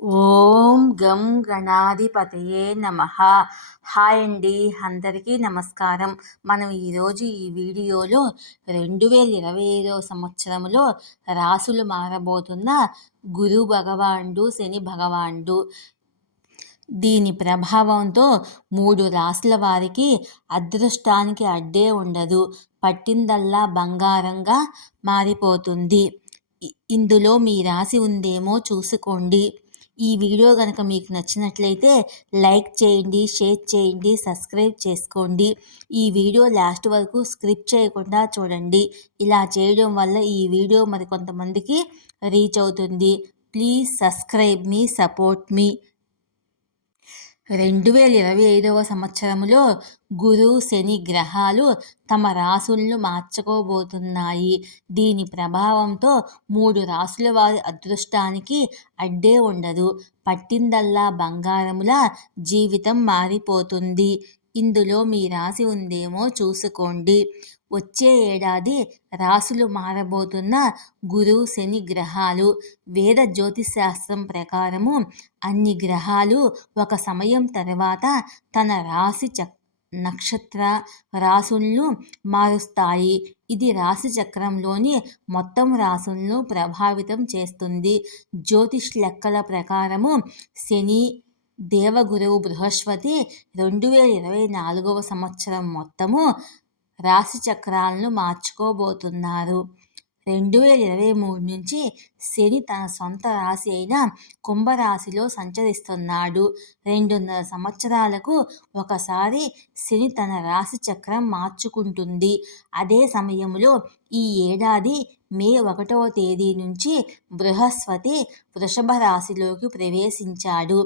ఓం గం గణాధిపతయే నమః. హాయ్ అండి, అందరికీ నమస్కారం. మనం ఈరోజు ఈ వీడియోలో 2025 సంవత్సరంలో రాసులు మారబోతున్న గురు భగవానుడు, శని భగవానుడు, దీని ప్రభావంతో 3 రాసుల వారికి అదృష్టానికి అడ్డే ఉండదు, పట్టిందల్లా బంగారంగా మారిపోతుంది. ఇందులో మీ రాశి ఉందేమో చూసుకోండి. ఈ వీడియో కనుక మీకు నచ్చినట్లయితే లైక్ చేయండి, షేర్ చేయండి, సబ్స్క్రైబ్ చేసుకోండి. ఈ వీడియో లాస్ట్ వరకు స్కిప్ చేయకుండా చూడండి. ఇలా చేయడం వల్ల ఈ వీడియో మరి కొంతమందికి రీచ్ అవుతుంది. ప్లీజ్ సబ్స్క్రైబ్ మీ, సపోర్ట్ మీ. 2025 సంవత్సరంలో గురు, శని గ్రహాలు తమ రాసులను మార్చుకోబోతున్నాయి. దీని ప్రభావంతో 3 రాసుల వారి అదృష్టానికి అడ్డే ఉండదు, పట్టిందల్లా బంగారములా జీవితం మారిపోతుంది. ఇందులో మీ రాశి ఉందేమో చూసుకోండి. వచ్చే ఏడాది రాసులు మారబోతున్న గురు, శని గ్రహాలు. వేద జ్యోతిశాస్త్రం ప్రకారము అన్ని గ్రహాలు ఒక సమయం తర్వాత తన రాశి నక్షత్ర రాసులను మారుస్తాయి. ఇది రాశి చక్రంలోని మొత్తం రాసులను ప్రభావితం చేస్తుంది. జ్యోతిష్ లెక్కల ప్రకారము శని దేవగురువు బృహస్పతి 2024 సంవత్సరం మొత్తము రాశి చక్రాలను మార్చుకోబోతున్నారు. 2023 నుంచి శని తన సొంత రాశి అయిన కుంభరాశిలో సంచరిస్తున్నాడు. 2.5 సంవత్సరాలకు ఒకసారి శని తన రాశి చక్రం మార్చుకుంటుంది. అదే సమయంలో ఈ ఏడాది మే 1వ తేదీ నుంచి బృహస్పతి వృషభ రాశిలోకి ప్రవేశించాడు.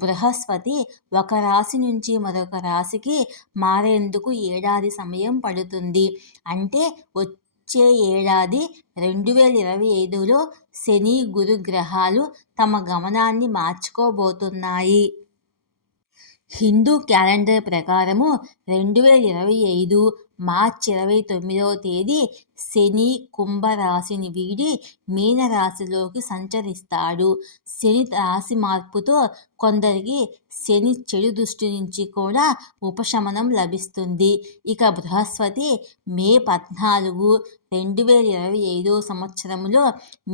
బృహస్పతి ఒక రాశి నుంచి మరొక రాశికి మారేందుకు ఏడాది సమయం పడుతుంది. అంటే వచ్చే ఏడాది 2025లో శని, గురు గ్రహాలు తమ గమనాన్ని మార్చుకోబోతున్నాయి. హిందూ క్యాలెండర్ ప్రకారము 2025 మార్చి 29వ తేదీ శని కుంభరాశిని వీడి మీనరాశిలోకి సంచరిస్తాడు. శని రాశి మార్పుతో కొందరికి శని చెడు దృష్టి నుంచి కూడా ఉపశమనం లభిస్తుంది. ఇక బృహస్పతి మే 14, 2025 సంవత్సరంలో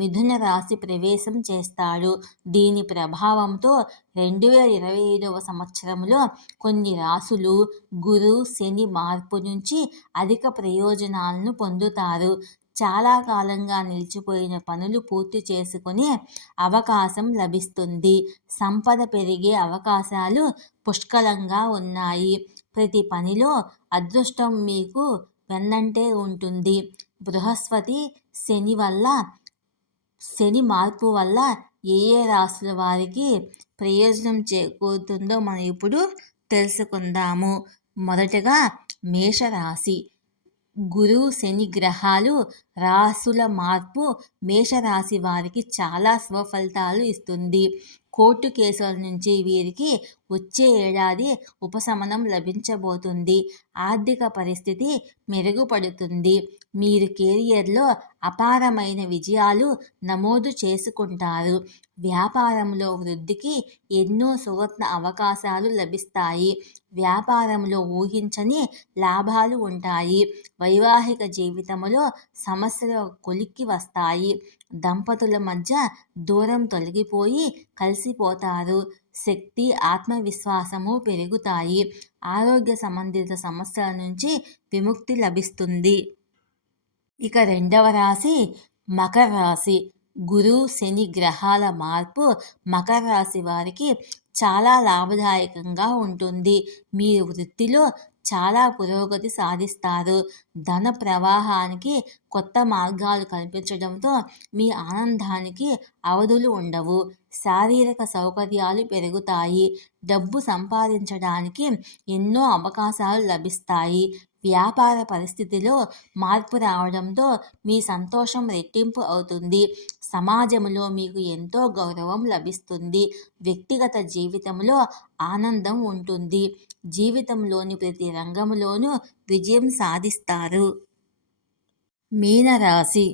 మిథున రాశి ప్రవేశం చేస్తాడు. దీని ప్రభావంతో 2025 సంవత్సరంలో కొన్ని రాసులు గురు, శని మార్పు నుంచి అధిక ప్రయోజనాలను పొందుతారు. చాలా కాలంగా నిలిచిపోయిన పనులు పూర్తి చేసుకునే అవకాశం లభిస్తుంది. సంపద పెరిగే అవకాశాలు పుష్కలంగా ఉన్నాయి. ప్రతి పనిలో అదృష్టం మీకు వెన్నంటే ఉంటుంది. బృహస్పతి శని మార్పు వల్ల ఏ రాశుల వారికి ప్రయోజనం చేకూరుతుందో మనం ఇప్పుడు తెలుసుకుందాము. మొదటగా మేషరాశి. గురు, శని గ్రహాలు రాసుల మార్పు మేషరాశి వారికి చాలా శుభ ఫలితాలు ఇస్తుంది. కోర్టు కేసుల నుంచి వీరికి వచ్చే ఏడాది ఉపశమనం లభించబోతుంది. ఆర్థిక పరిస్థితి మెరుగుపడుతుంది. మీరు కెరియర్లో అపారమైన విజయాలు నమోదు చేసుకుంటారు. వ్యాపారంలో వృద్ధికి ఎన్నో సువర్ణ అవకాశాలు లభిస్తాయి. వ్యాపారంలో ఊహించని లాభాలు ఉంటాయి. వైవాహిక జీవితంలో సమస్యలు కొలిక్కి వస్తాయి. దంపతుల మధ్య దూరం తొలగిపోయి కలిసిపోతారు. శక్తి, ఆత్మవిశ్వాసము పెరుగుతాయి. ఆరోగ్య సంబంధిత సమస్యల నుంచి విముక్తి లభిస్తుంది. ఇక రెండవ రాశి మకర రాశి. గురు, శని గ్రహాల మార్పు మకర రాశి వారికి చాలా లాభదాయకంగా ఉంటుంది. మీరు వృత్తిలో చాలా పురోగతి సాధిస్తారు. ధన ప్రవాహానికి కొత్త మార్గాలు కల్పించడంతో మీ ఆనందానికి అవధులు ఉండవు. శారీరక సౌకర్యాలు పెరుగుతాయి. డబ్బు సంపాదించడానికి ఎన్నో అవకాశాలు లభిస్తాయి. వ్యాపార పరిస్థితిలో మార్పు రావడంతో మీ సంతోషం రెట్టింపు అవుతుంది. సమాజంలో మీకు ఎంతో గౌరవం లభిస్తుంది. వ్యక్తిగత జీవితంలో ఆనందం ఉంటుంది. జీవితంలోని ప్రతి రంగంలోనూ విజయం సాధిస్తారు. మీనరాశి.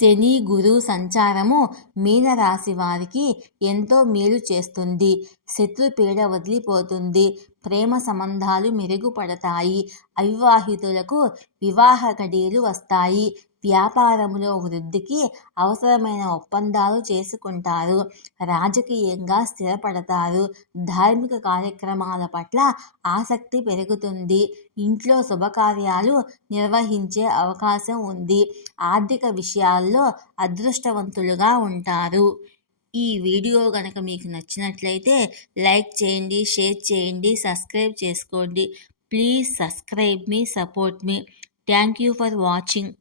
శని గురు సంచారము మీనరాశి వారికి ఎంతో మేలు చేస్తుంది. శత్రుపీడ వదిలిపోతుంది. ప్రేమ సంబంధాలు మెరుగుపడతాయి. అవివాహితులకు వివాహ గడియలు వస్తాయి. వ్యాపారంలో వృద్ధికి అవసరమైన ఒప్పందాలు చేసుకుంటారు. రాజకీయంగా స్థిరపడతారు. ధార్మిక కార్యక్రమాల పట్ల ఆసక్తి పెరుగుతుంది. ఇంట్లో శుభకార్యాలు నిర్వహించే అవకాశం ఉంది. ఆర్థిక విషయాల్లో అదృష్టవంతులుగా ఉంటారు. ఈ వీడియో గనక మీకు నచ్చినట్లయితే లైక్ చేయండి, షేర్ చేయండి, సబ్స్క్రైబ్ చేసుకోండి. Please subscribe me, support me. Thank you for watching.